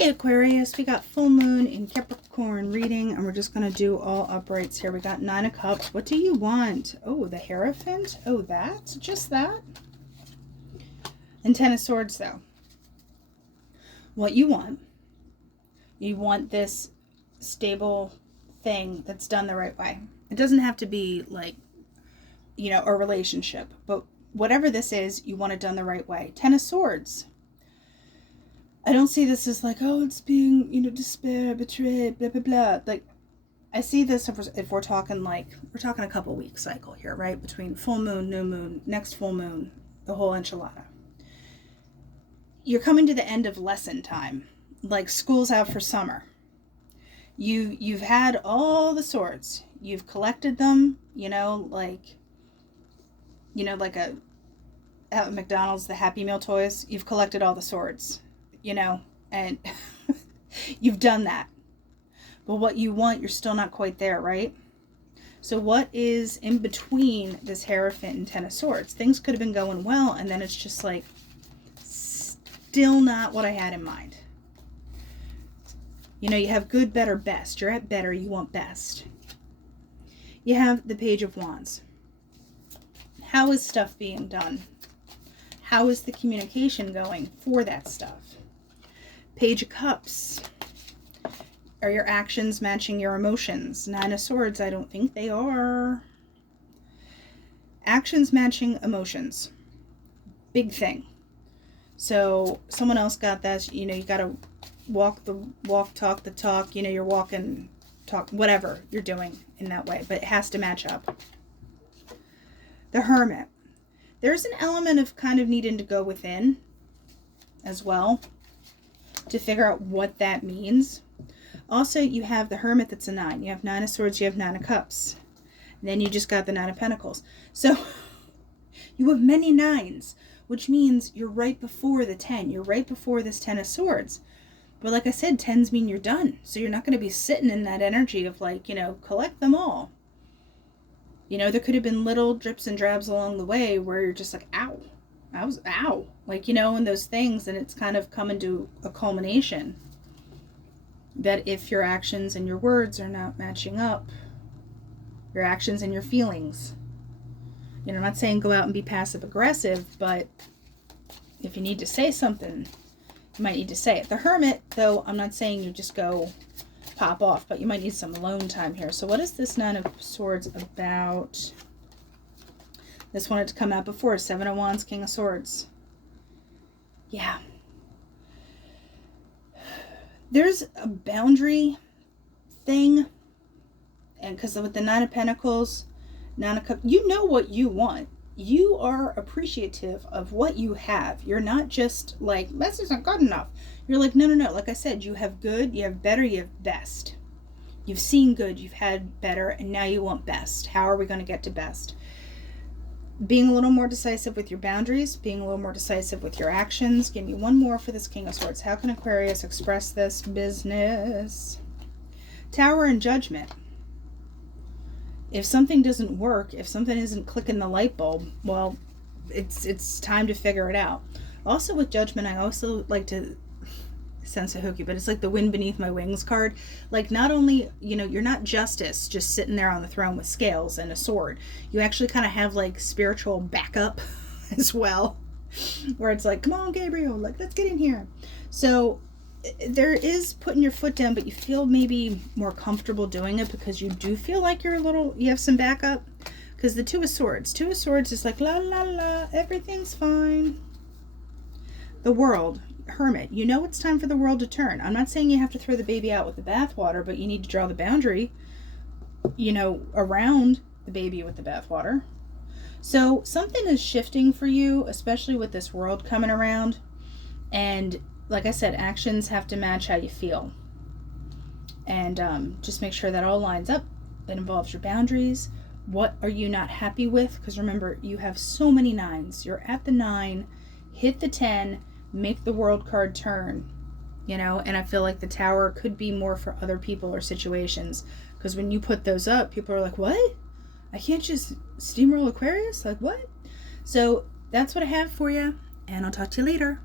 Hey Aquarius, we got full moon in Capricorn reading, and we're just going to do all uprights here. We got 9 of Cups. What do you want? Oh, the Hierophant. Oh, that? Just that? And 10 of Swords, though. What you want this stable thing that's done the right way. It doesn't have to be like, you know, a relationship, but whatever this is, you want it done the right way. 10 of Swords. I don't see this as like, oh, it's being, you know, despair, betrayed, blah, blah, blah. Like, I see this if we're talking like, we're talking a couple week cycle here, right? Between full moon, new moon, next full moon, the whole enchilada. You're coming to the end of lesson time. Like, school's out for summer. You've had all the swords. You've collected them, like at McDonald's, the Happy Meal toys. You've collected all the swords. And you've done that. But what you want, you're still not quite there, right? So what is in between this Hierophant and 10 of Swords? Things could have been going well, and then it's just like, still not what I had in mind. You have good, better, best. You're at better, you want best. You have the Page of Wands. How is stuff being done? How is the communication going for that stuff? Page of Cups. Are your actions matching your emotions? 9 of Swords, I don't think they are. Actions matching emotions. Big thing. So someone else got that, you got to walk the walk, talk the talk, you're walking, talk, whatever you're doing in that way, but it has to match up. The Hermit. There's an element of kind of needing to go within as well to figure out what that means. Also, you have the Hermit that's a 9. You have 9 of Swords, you have 9 of Cups. And then you just got the 9 of Pentacles. So you have many 9s, which means you're right before the 10. You're right before this 10 of Swords. But like I said, 10s mean you're done. So you're not going to be sitting in that energy of like, collect them all. There could have been little drips and drabs along the way where you're just like, ow. Ow. Like, and those things, and it's kind of coming to a culmination. That if your actions and your words are not matching up, your actions and your feelings. I'm not saying go out and be passive aggressive, but if you need to say something, you might need to say it. The Hermit, though, I'm not saying you just go pop off, but you might need some alone time here. So what is this 9 of Swords about? This wanted to come out before. 7 of Wands, King of Swords. Yeah. There's a boundary thing. And because with the 9 of Pentacles, 9 of Cups, you know what you want. You are appreciative of what you have. You're not just like, this isn't good enough. You're like, no. Like I said, you have good, you have better, you have best. You've seen good, you've had better, and now you want best. How are we going to get to best? Being a little more decisive with your boundaries, being a little more decisive with your actions. Give me one more for this King of Swords. How can Aquarius express this business? Tower and Judgment. If something doesn't work, if something isn't clicking the light bulb, well, it's time to figure it out. Also with Judgment, I also like to, sounds so hokey, but it's like the wind beneath my wings card. Like, not only, you're not Justice just sitting there on the throne with scales and a sword. You actually kind of have like spiritual backup as well, where it's like, come on, Gabriel, like, let's get in here. So there is putting your foot down, but you feel maybe more comfortable doing it because you do feel like you have some backup. Because the 2 of Swords is like, la la la, everything's fine. The World. Hermit, it's time for the world to turn. I'm not saying you have to throw the baby out with the bathwater, but you need to draw the boundary, around the baby with the bathwater. So something is shifting for you, especially with this World coming around. And like I said, actions have to match how you feel. And just make sure that all lines up. It involves your boundaries. What are you not happy with? Because remember, you have so many 9s. You're at the 9, hit the 10, make the World card turn, and I feel like the Tower could be more for other people or situations, because when you put those up, people are like, what? I can't just steamroll Aquarius? Like, what? So that's what I have for you, and I'll talk to you later.